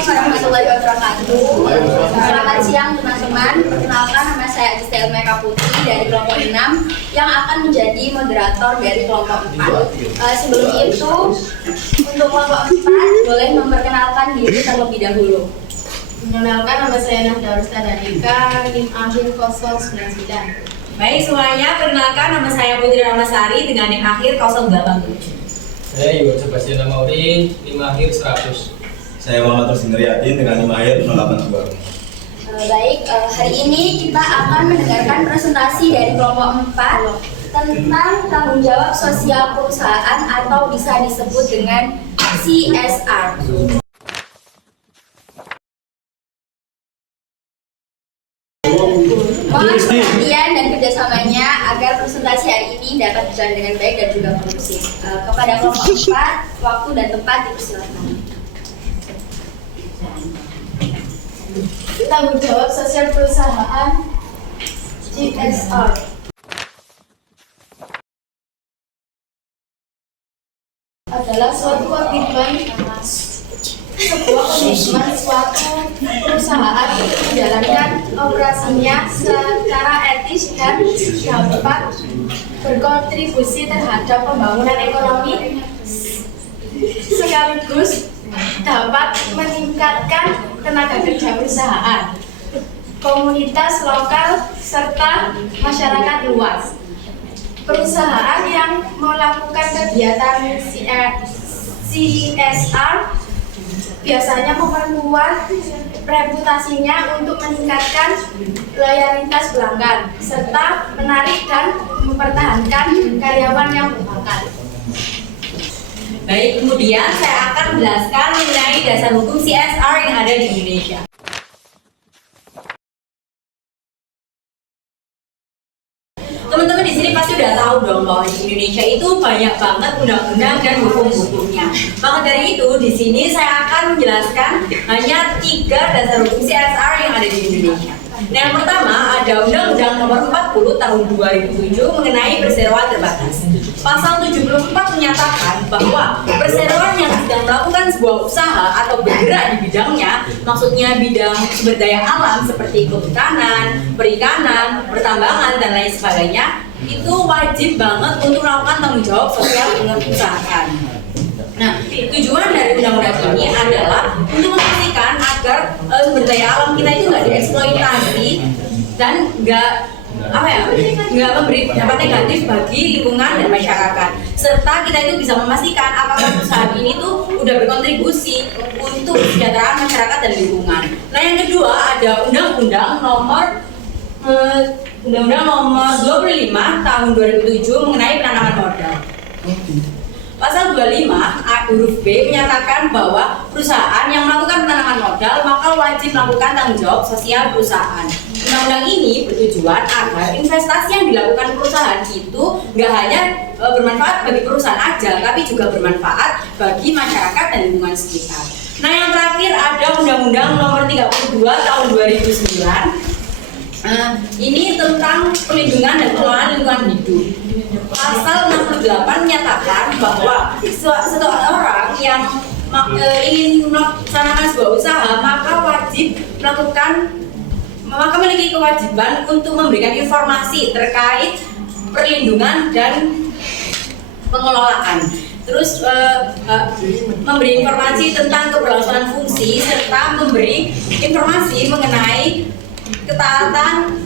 warahmatullahi wabarakatuh. Selamat siang teman-teman. Perkenalkan, nama saya Agistel Meka Putri dari kelompok 6 yang akan menjadi moderator dari kelompok 4. Sebelum itu, untuk kelompok 4 boleh memperkenalkan diri terlebih dahulu. Mengenalkan, nama saya Nahda Rustadadika, NIM akhir 099. Baik semuanya, perkenalkan nama saya Putri Ramasari dengan NIM akhir 087. Saya Iwan Sebastian Mauri, 5 akhir 100. Saya Muhammad Rosin Riyadin dengan 5 akhir 082. Baik, hari ini kita akan mendengarkan presentasi dari kelompok 4 tentang tanggung jawab sosial perusahaan atau bisa disebut dengan CSR. Mohon perhatian dan kerjasamanya agar presentasi hari ini dapat berjalan dengan baik dan juga kondusif. Kepada kelompok 4, waktu dan tempat dipersilakan. Tanggung jawab sosial perusahaan CSR adalah suatu komitmen suatu perusahaan untuk menjalankan operasinya secara etis dan dapat berkontribusi terhadap pembangunan ekonomi sekaligus dapat meningkatkan tenaga kerja perusahaan, komunitas lokal, serta masyarakat luas. Perusahaan yang melakukan kegiatan CSR biasanya memperkuat reputasinya untuk meningkatkan loyalitas pelanggan, serta menarik dan mempertahankan karyawan yang berbakat. Baik, kemudian saya akan menjelaskan mengenai dasar hukum CSR yang ada di Indonesia. Teman-teman di sini pasti udah tahu dong bahwa di Indonesia itu banyak banget undang-undang dan hukum-hukumnya. Maka dari itu di sini saya akan menjelaskan hanya 3 dasar hukum CSR yang ada di Indonesia. Nah, yang pertama ada Undang-Undang Nomor 40 Tahun 2007 mengenai perseroan terbatas. Pasal 74 menyatakan bahwa perseroan yang sedang melakukan sebuah usaha atau bergerak di bidangnya, maksudnya bidang sumber daya alam seperti kehutanan, perikanan, pertambangan dan lain sebagainya, itu wajib banget untuk melakukan tanggung jawab sosial dengan perusahaan. Nah, tujuan dari undang-undang ini adalah untuk memastikan agar sumber daya alam kita itu nggak dieksploitasi dan nggak memberi dampak negatif bagi lingkungan dan masyarakat, serta kita itu bisa memastikan apakah perusahaan ini tuh udah berkontribusi untuk kesejahteraan masyarakat dan lingkungan. Nah, yang kedua ada Undang-Undang Nomor 25 Tahun 2007 mengenai penanaman modal. Pasal 25 huruf B menyatakan bahwa perusahaan yang melakukan penanaman modal maka wajib melakukan tanggung jawab sosial perusahaan. Undang-undang ini bertujuan agar investasi yang dilakukan perusahaan itu nggak hanya bermanfaat bagi perusahaan aja, tapi juga bermanfaat bagi masyarakat dan lingkungan sekitar. Nah, yang terakhir ada Undang-Undang Nomor 32 Tahun 2009. Ini tentang perlindungan dan pengelolaan lingkungan hidup. Pasal 68 menyatakan bahwa seseorang yang ingin melaksanakan sebuah usaha maka memiliki kewajiban untuk memberikan informasi terkait perlindungan dan pengelolaan. Terus memberi informasi tentang keberlangsungan fungsi serta memberi informasi mengenai ketaatan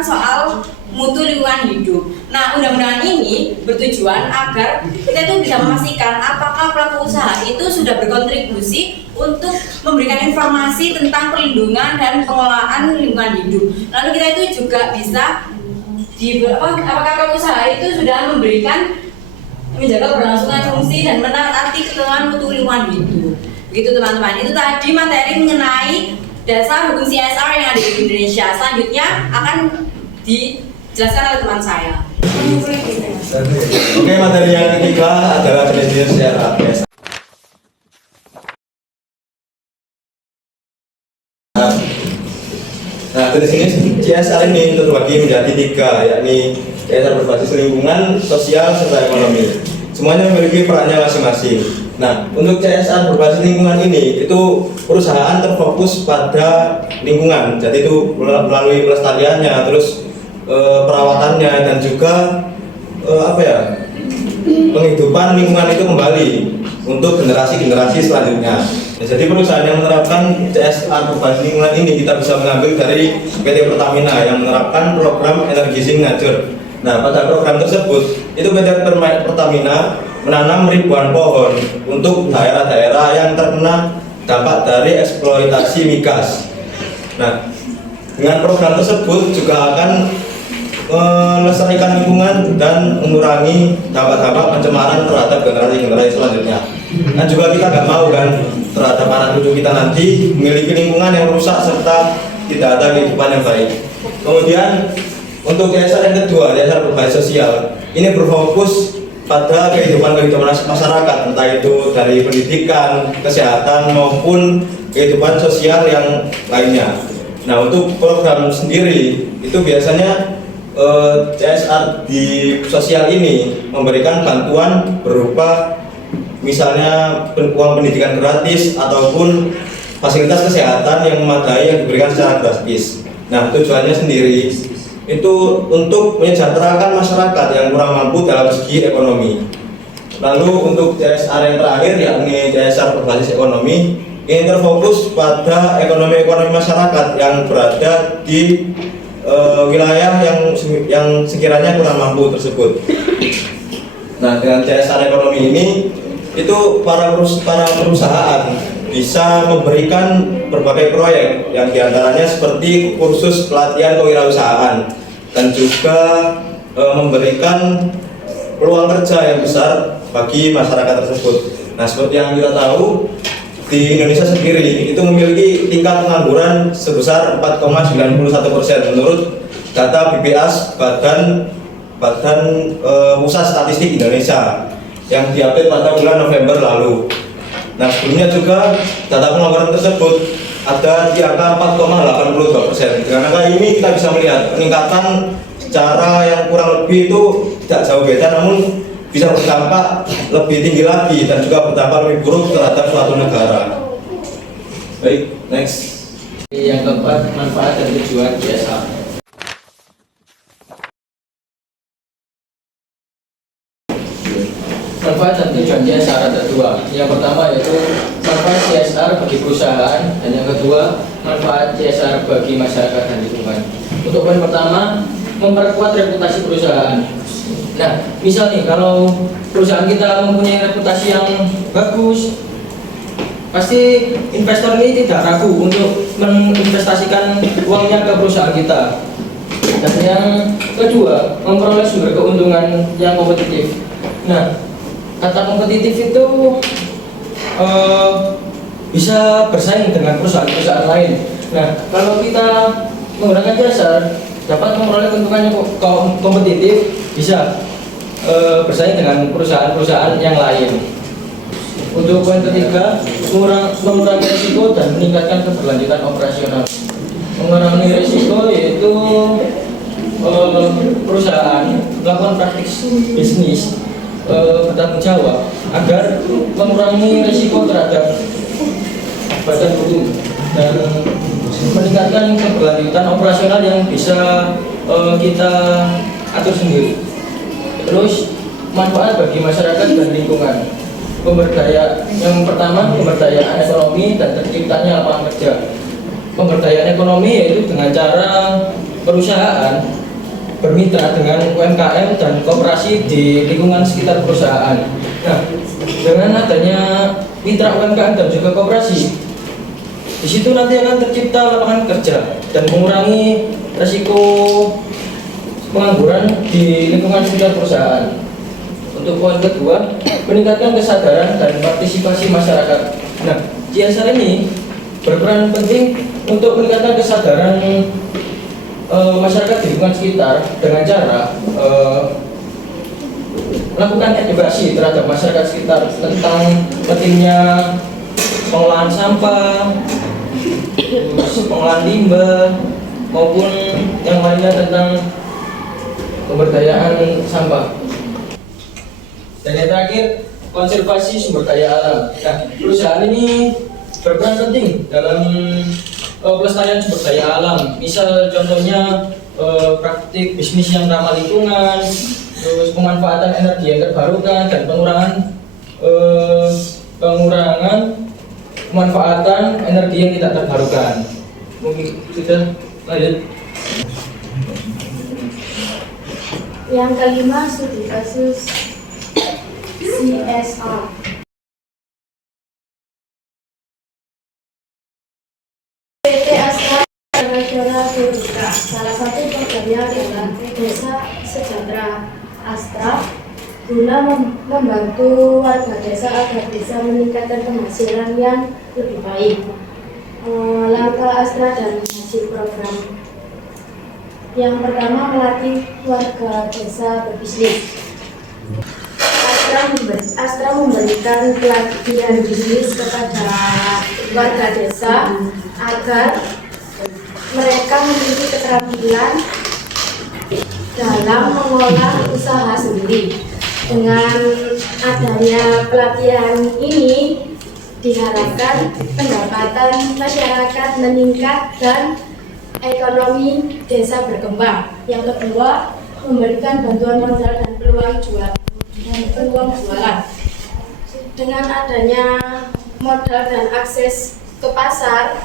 soal mutu lingkungan hidup. Nah, undang-undang ini bertujuan agar kita itu bisa memastikan apakah pelaku usaha itu sudah berkontribusi untuk memberikan informasi tentang perlindungan dan pengelolaan lingkungan hidup. Lalu kita itu juga bisa apakah pelaku usaha itu sudah menjaga keberlangsungan fungsi dan menaati ketentuan mutu lingkungan hidup. Gitu teman-teman. Itu tadi materi mengenai dasar hukum CSR yang ada di Indonesia. Selanjutnya akan dijelaskan oleh teman saya. Oke, materi yang ketiga adalah penelitian secara biasa. Nah, dari sini CSR ini terbagi menjadi 3, yakni CSR berbasis lingkungan, sosial, serta ekonomi. Semuanya memiliki perannya masing-masing. Nah, untuk CSR berbasis lingkungan ini itu perusahaan terfokus pada lingkungan. Jadi itu melalui pelestariannya, terus perawatannya dan juga penghidupan lingkungan itu kembali untuk generasi-generasi selanjutnya. Nah, jadi perusahaan yang menerapkan CSR berbasis lingkungan ini kita bisa mengambil dari PT Pertamina yang menerapkan program energi signature. Nah, pada program tersebut itu PT Pertamina menanam ribuan pohon untuk daerah-daerah yang terkena dampak dari eksploitasi migas. Nah, dengan program tersebut juga akan melestarikan lingkungan dan mengurangi dampak-dampak pencemaran terhadap generasi-generasi selanjutnya. Dan juga kita nggak mau kan terhadap anak cucu kita nanti memiliki lingkungan yang rusak serta tidak ada kehidupan yang baik. Kemudian untuk CSR yang kedua, CSR berbasis sosial, ini berfokus pada kehidupan masyarakat, entah itu dari pendidikan, kesehatan maupun kehidupan sosial yang lainnya. Nah, untuk program sendiri itu biasanya CSR di sosial ini memberikan bantuan berupa misalnya uang pendidikan gratis ataupun fasilitas kesehatan yang memadai yang diberikan secara gratis. Nah, tujuannya sendiri itu untuk menyejahterakan masyarakat yang kurang mampu dalam segi ekonomi. Lalu untuk CSR yang terakhir yakni CSR berbasis ekonomi, ini terfokus pada ekonomi masyarakat yang berada di wilayah yang sekiranya kurang mampu tersebut. Nah, dengan CSR ekonomi ini itu para perusahaan bisa memberikan berbagai proyek yang diantaranya seperti kursus pelatihan kewirausahaan dan juga memberikan peluang kerja yang besar bagi masyarakat tersebut. Nah, seperti yang kita tahu di Indonesia sendiri itu memiliki tingkat pengangguran sebesar 4,91% menurut data BPS Badan Pusat Statistik Indonesia yang diupdate pada bulan November lalu. Nah, sebelumnya juga data pengangguran tersebut ada di angka 4,82%. Dengan angka ini kita bisa melihat peningkatan secara yang kurang lebih itu tidak jauh beda, namun bisa berdampak lebih tinggi lagi dan juga berdampak lebih buruk terhadap suatu negara. Baik, next. Yang keempat, manfaat dan tujuan CSR. Manfaat dan tujuan CSR ada dua. Yang pertama yaitu manfaat CSR bagi perusahaan, dan yang kedua manfaat CSR bagi masyarakat dan lingkungan. Untuk poin pertama, memperkuat reputasi perusahaan. Nah, misal nih kalau perusahaan kita mempunyai reputasi yang bagus, pasti investor ini tidak ragu untuk menginvestasikan uangnya ke perusahaan kita. Dan yang kedua, memperoleh sumber keuntungan yang kompetitif. Nah, kata kompetitif itu bisa bersaing dengan perusahaan-perusahaan lain. Nah, kalau kita menggunakan jasa dapat memperoleh keuntungan yang kompetitif, bisa bersaing dengan perusahaan-perusahaan yang lain. Untuk poin ketiga, mengurangi risiko dan meningkatkan keberlanjutan operasional. Mengurangi risiko yaitu perusahaan melakukan praktik bisnis bertanggung jawab agar mengurangi risiko terhadap badan hukum dan meningkatkan keberlanjutan operasional yang bisa kita atur sendiri. Terus manfaat bagi masyarakat dan lingkungan. Yang pertama, pemberdayaan ekonomi dan terciptanya lapangan kerja. Pemberdayaan ekonomi yaitu dengan cara perusahaan bermitra dengan UMKM dan koperasi di lingkungan sekitar perusahaan. Nah, dengan adanya mitra UMKM dan juga koperasi, di situ nanti akan tercipta lapangan kerja dan mengurangi resiko pengangguran di lingkungan sekitar perusahaan. Untuk poin kedua, meningkatkan kesadaran dan partisipasi masyarakat. Nah, CSR ini berperan penting untuk meningkatkan kesadaran masyarakat di lingkungan sekitar dengan cara melakukan edukasi terhadap masyarakat sekitar tentang pentingnya pengolahan sampah, pengolahan limbah, maupun yang lainnya tentang pemberdayaan sampah. Dan yang terakhir, konservasi sumber daya alam. Nah, perusahaan ini berperan penting dalam pelestarian sumber daya alam. Misal contohnya praktik bisnis yang ramah lingkungan, terus pemanfaatan energi yang terbarukan dan pengurangan pemanfaatan energi yang tidak terbarukan. Mungkin sudah lanjut. Yang kelima, studi kasus CSR. PT Astra Negara Berbuka. Salah satu programnya adalah Desa Sejahtera Astra guna membantu warga desa agar bisa meningkatkan penghasilan yang lebih baik. Langkah Astra dan hasil program. Yang pertama, melatih warga desa berbisnis. Astra memberikan pelatihan bisnis kepada warga desa agar mereka memiliki keterampilan dalam mengolah usaha sendiri. Dengan adanya pelatihan ini diharapkan pendapatan masyarakat meningkat dan ekonomi desa berkembang. Yang kedua, memberikan bantuan modal dan peluang jualan. Dengan adanya modal dan akses ke pasar,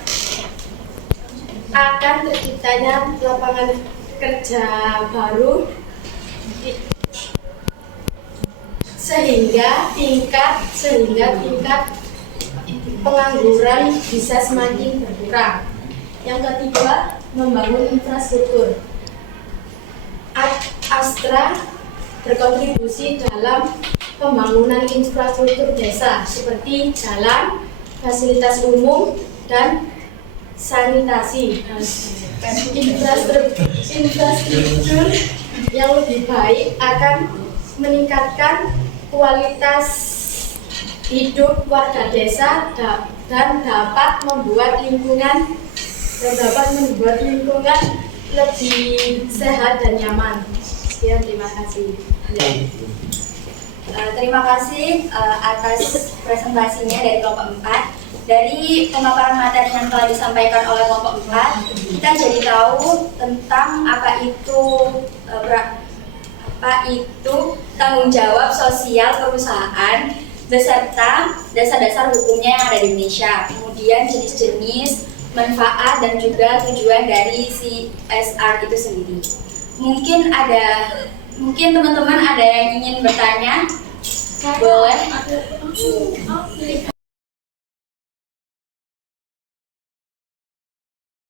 akan terciptanya lapangan kerja baru sehingga tingkat pengangguran bisa semakin berkurang. Yang ketiga, membangun infrastruktur. Astra berkontribusi dalam pembangunan infrastruktur desa seperti jalan, fasilitas umum, dan sanitasi. Infrastruktur yang lebih baik akan meningkatkan kualitas hidup warga desa dan dapat membuat lingkungan lebih sehat dan nyaman. Sekian, terima kasih. Terima kasih atas presentasinya dari kelompok 4. Dari pemaparan materi yang telah disampaikan oleh kelompok 4, kita jadi tahu tentang apa itu tanggung jawab sosial perusahaan beserta dasar-dasar hukumnya yang ada di Indonesia. Kemudian jenis-jenis, manfaat, dan juga tujuan dari CSR itu sendiri. Mungkin teman-teman ada yang ingin bertanya? Boleh.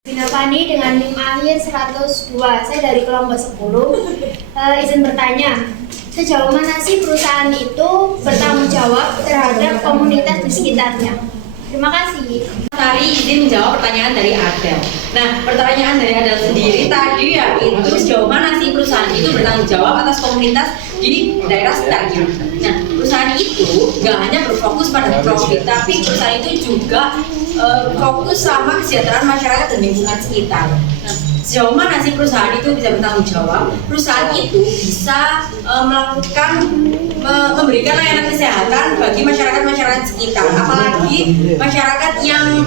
Dinapani dengan NIM akhir 102. Saya dari kelompok 10. Izin bertanya, sejauh mana sih perusahaan itu bertanggung jawab terhadap komunitas di sekitarnya? Terima kasih. Tari izin menjawab pertanyaan dari Adel. Nah, pertanyaan dari Adel sendiri tadi ya itu sejauh mana sih perusahaan itu bertanggung jawab atas komunitas di daerah sekitarnya. Nah, perusahaan itu nggak hanya berfokus pada profit, tapi perusahaan itu juga fokus sama kesejahteraan masyarakat dan lingkungan sekitar. Nah, sejauh mana sih perusahaan itu bisa bertanggung jawab? Perusahaan itu bisa memberikan layanan kesehatan bagi masyarakat sekitar, apalagi masyarakat yang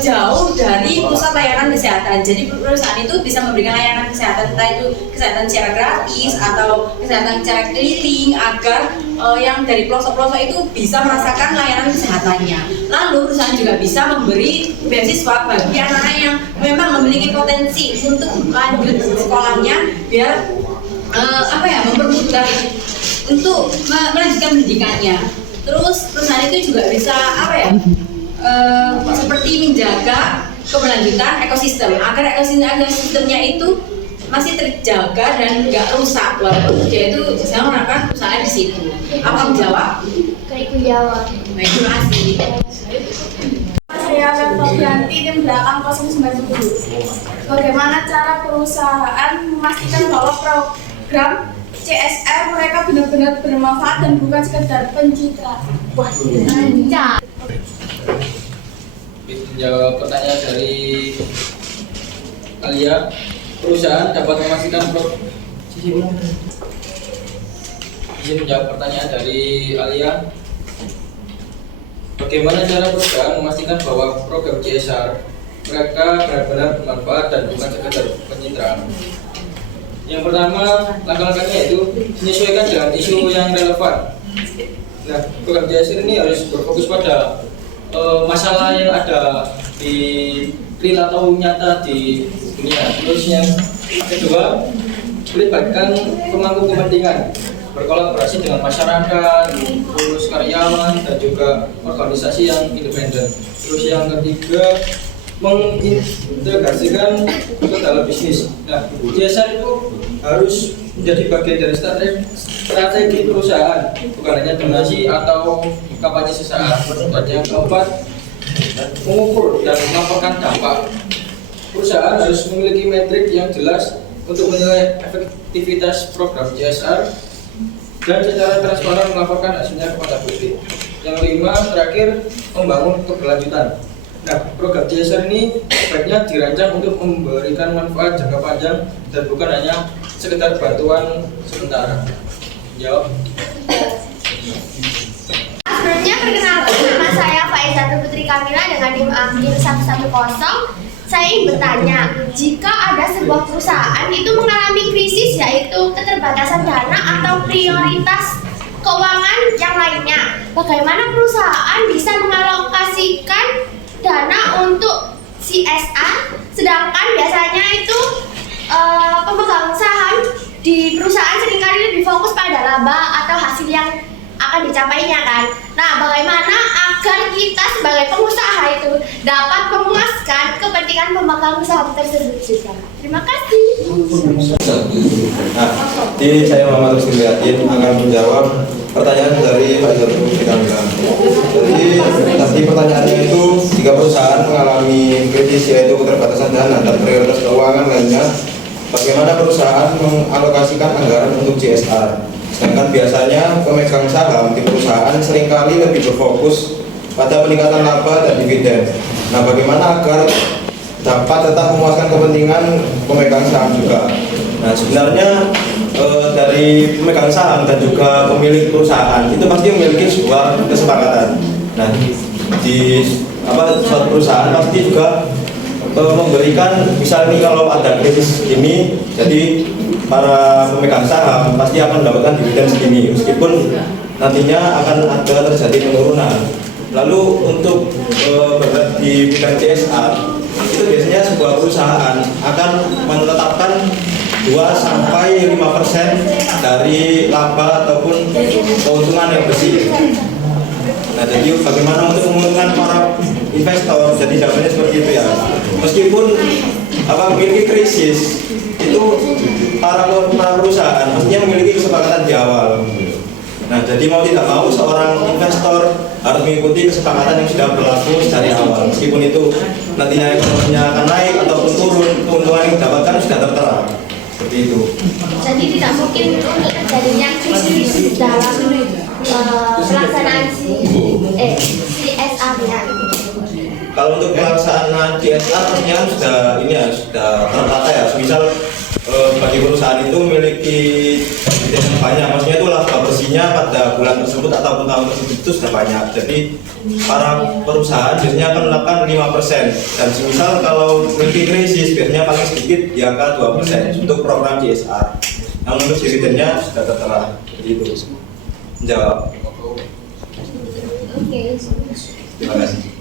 jauh dari pusat layanan kesehatan. Jadi perusahaan itu bisa memberikan layanan kesehatan, entah itu kesehatan secara gratis atau kesehatan secara keliling, agar yang dari pelosok-pelosok itu bisa merasakan layanan kesehatannya. Lalu perusahaan juga bisa memberi beasiswa bagi anak-anak yang memang memiliki potensi untuk lanjut sekolahnya, biar mempermudah untuk melanjutkan pendidikannya. Terus perusahaan itu juga bisa seperti menjaga keberlanjutan ekosistem, agar ekosistemnya itu masih terjaga dan nggak rusak, walaupun dia itu sedang menerapkan perusahaan di situ. Apa menjawab? Ikut jawab. Baik, terima kasih. Saya laptop ganti tim belakang 090. Bagaimana cara perusahaan memastikan bahwa program CSR mereka benar-benar bermanfaat dan bukan sekedar pencitraan? Wah, lancar. Menjawab pertanyaan dari Alia, perusahaan dapat memastikan izin menjawab pertanyaan dari Alia, Bagaimana cara perusahaan memastikan bahwa program CSR mereka benar-benar bermanfaat dan bukan sekedar pencitraan? Yang pertama, langkah-langkahnya itu menyesuaikan dengan isu yang relevan. Nah, program CSR ini harus berfokus pada masalah yang ada di real atau nyata di dunia. Terus yang kedua, melibatkan pemangku kepentingan, berkolaborasi dengan masyarakat, terus karyawan dan juga organisasi yang independen. Terus yang ketiga, mengintegrasikan ke dalam bisnis. Nah, CSR itu harus menjadi bagian dari strategi perusahaan, bukan hanya donasi atau kampanye sesaat. Dan yang keempat, mengukur dan melaporkan dampak. Perusahaan harus memiliki metrik yang jelas untuk menilai efektivitas program CSR dan secara transparan melaporkan hasilnya kepada publik. Yang kelima, terakhir, membangun keberlanjutan. Nah, program CSR ini sebaiknya dirancang untuk memberikan manfaat jangka panjang dan bukan hanya sekedar bantuan sementara. Jawab. Sebelumnya perkenalkan, nama saya Faizah Putri Kamila dengan NIM Akhir 110. Saya ingin bertanya, jika ada sebuah perusahaan itu mengalami krisis yaitu keterbatasan dana atau prioritas keuangan yang lainnya, bagaimana perusahaan bisa mengalokasikan dana untuk CSR, sedangkan biasanya itu pemegang saham di perusahaan seringkali lebih fokus pada laba atau hasil yang akan dicapainya kan. Nah, bagaimana agar kita sebagai pengusaha itu dapat memuaskan kepentingan pemegang saham tersebut juga? Terima kasih. Nah, jadi saya Muhammad Rusdi Yatin akan menjawab pertanyaan dari Pak Izzat Putri Kamila. Jadi tadi pertanyaannya itu, jika perusahaan mengalami krisis yaitu keterbatasan dana dan prioritas keuangan lainnya, bagaimana perusahaan mengalokasikan anggaran untuk CSR? Sedangkan biasanya pemegang saham di perusahaan seringkali lebih berfokus pada peningkatan laba dan dividen. Nah, bagaimana agar dapat tetap memuaskan kepentingan pemegang saham juga? Nah, sebenarnya dari pemegang saham dan juga pemilik perusahaan itu pasti memiliki sebuah kesepakatan. Nah, di suatu perusahaan pasti juga memberikan, misalnya kalau ada krisis ini, jadi para pemegang saham pasti akan mendapatkan dividen segini, meskipun nantinya akan ada terjadi penurunan. Lalu untuk bergerak di bidang CSR, itu biasanya sebuah perusahaan akan menetapkan 2-5% dari laba ataupun keuntungan yang bersih. Nah, jadi bagaimana untuk menguntungkan para investor? Jadi jawabannya seperti itu ya. Meskipun memiliki krisis, itu para perusahaan mestinya memiliki kesepakatan di awal. Nah, jadi mau tidak mau seorang investor harus mengikuti kesepakatan yang sudah berlaku dari awal. Meskipun itu nantinya ekonominya akan naik ataupun turun, keuntungan yang didapatkan sudah tertera. Seperti itu. Jadi tidak mungkin untuk terjadinya krisis dalam pelaksanaan CSR-nya. Kalau untuk pelaksanaan CSR artinya sudah tertata ya. Misal bagi perusahaan itu memiliki dividen yang banyak, maksudnya itu laba bersihnya pada bulan tersebut ataupun tahun tersebut itu sudah banyak. Jadi para perusahaan biasanya akan melakukan 5%, dan semisal kalau memiliki krisis biasanya paling sedikit di angka 2% untuk program CSR. Namun untuk dividennya sudah tertera begitu. Menjawab. Oke. Terima kasih.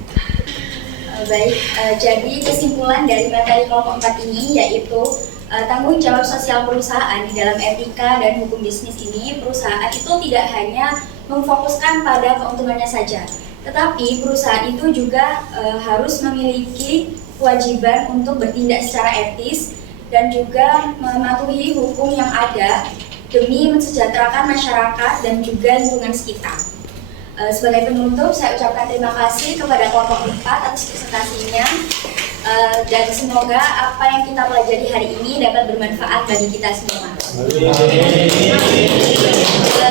Baik, jadi kesimpulan dari materi kelompok 4 ini yaitu tanggung jawab sosial perusahaan di dalam etika dan hukum bisnis ini. Perusahaan itu tidak hanya memfokuskan pada keuntungannya saja, tetapi perusahaan itu juga harus memiliki kewajiban untuk bertindak secara etis dan juga mematuhi hukum yang ada demi mensejahterakan masyarakat dan juga lingkungan sekitar. Sebagai penutup, saya ucapkan terima kasih kepada kelompok 4 atas presentasinya, dan semoga apa yang kita pelajari hari ini dapat bermanfaat bagi kita semua.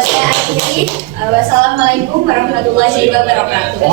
Saya akhiri. Wassalamualaikum warahmatullahi wabarakatuh.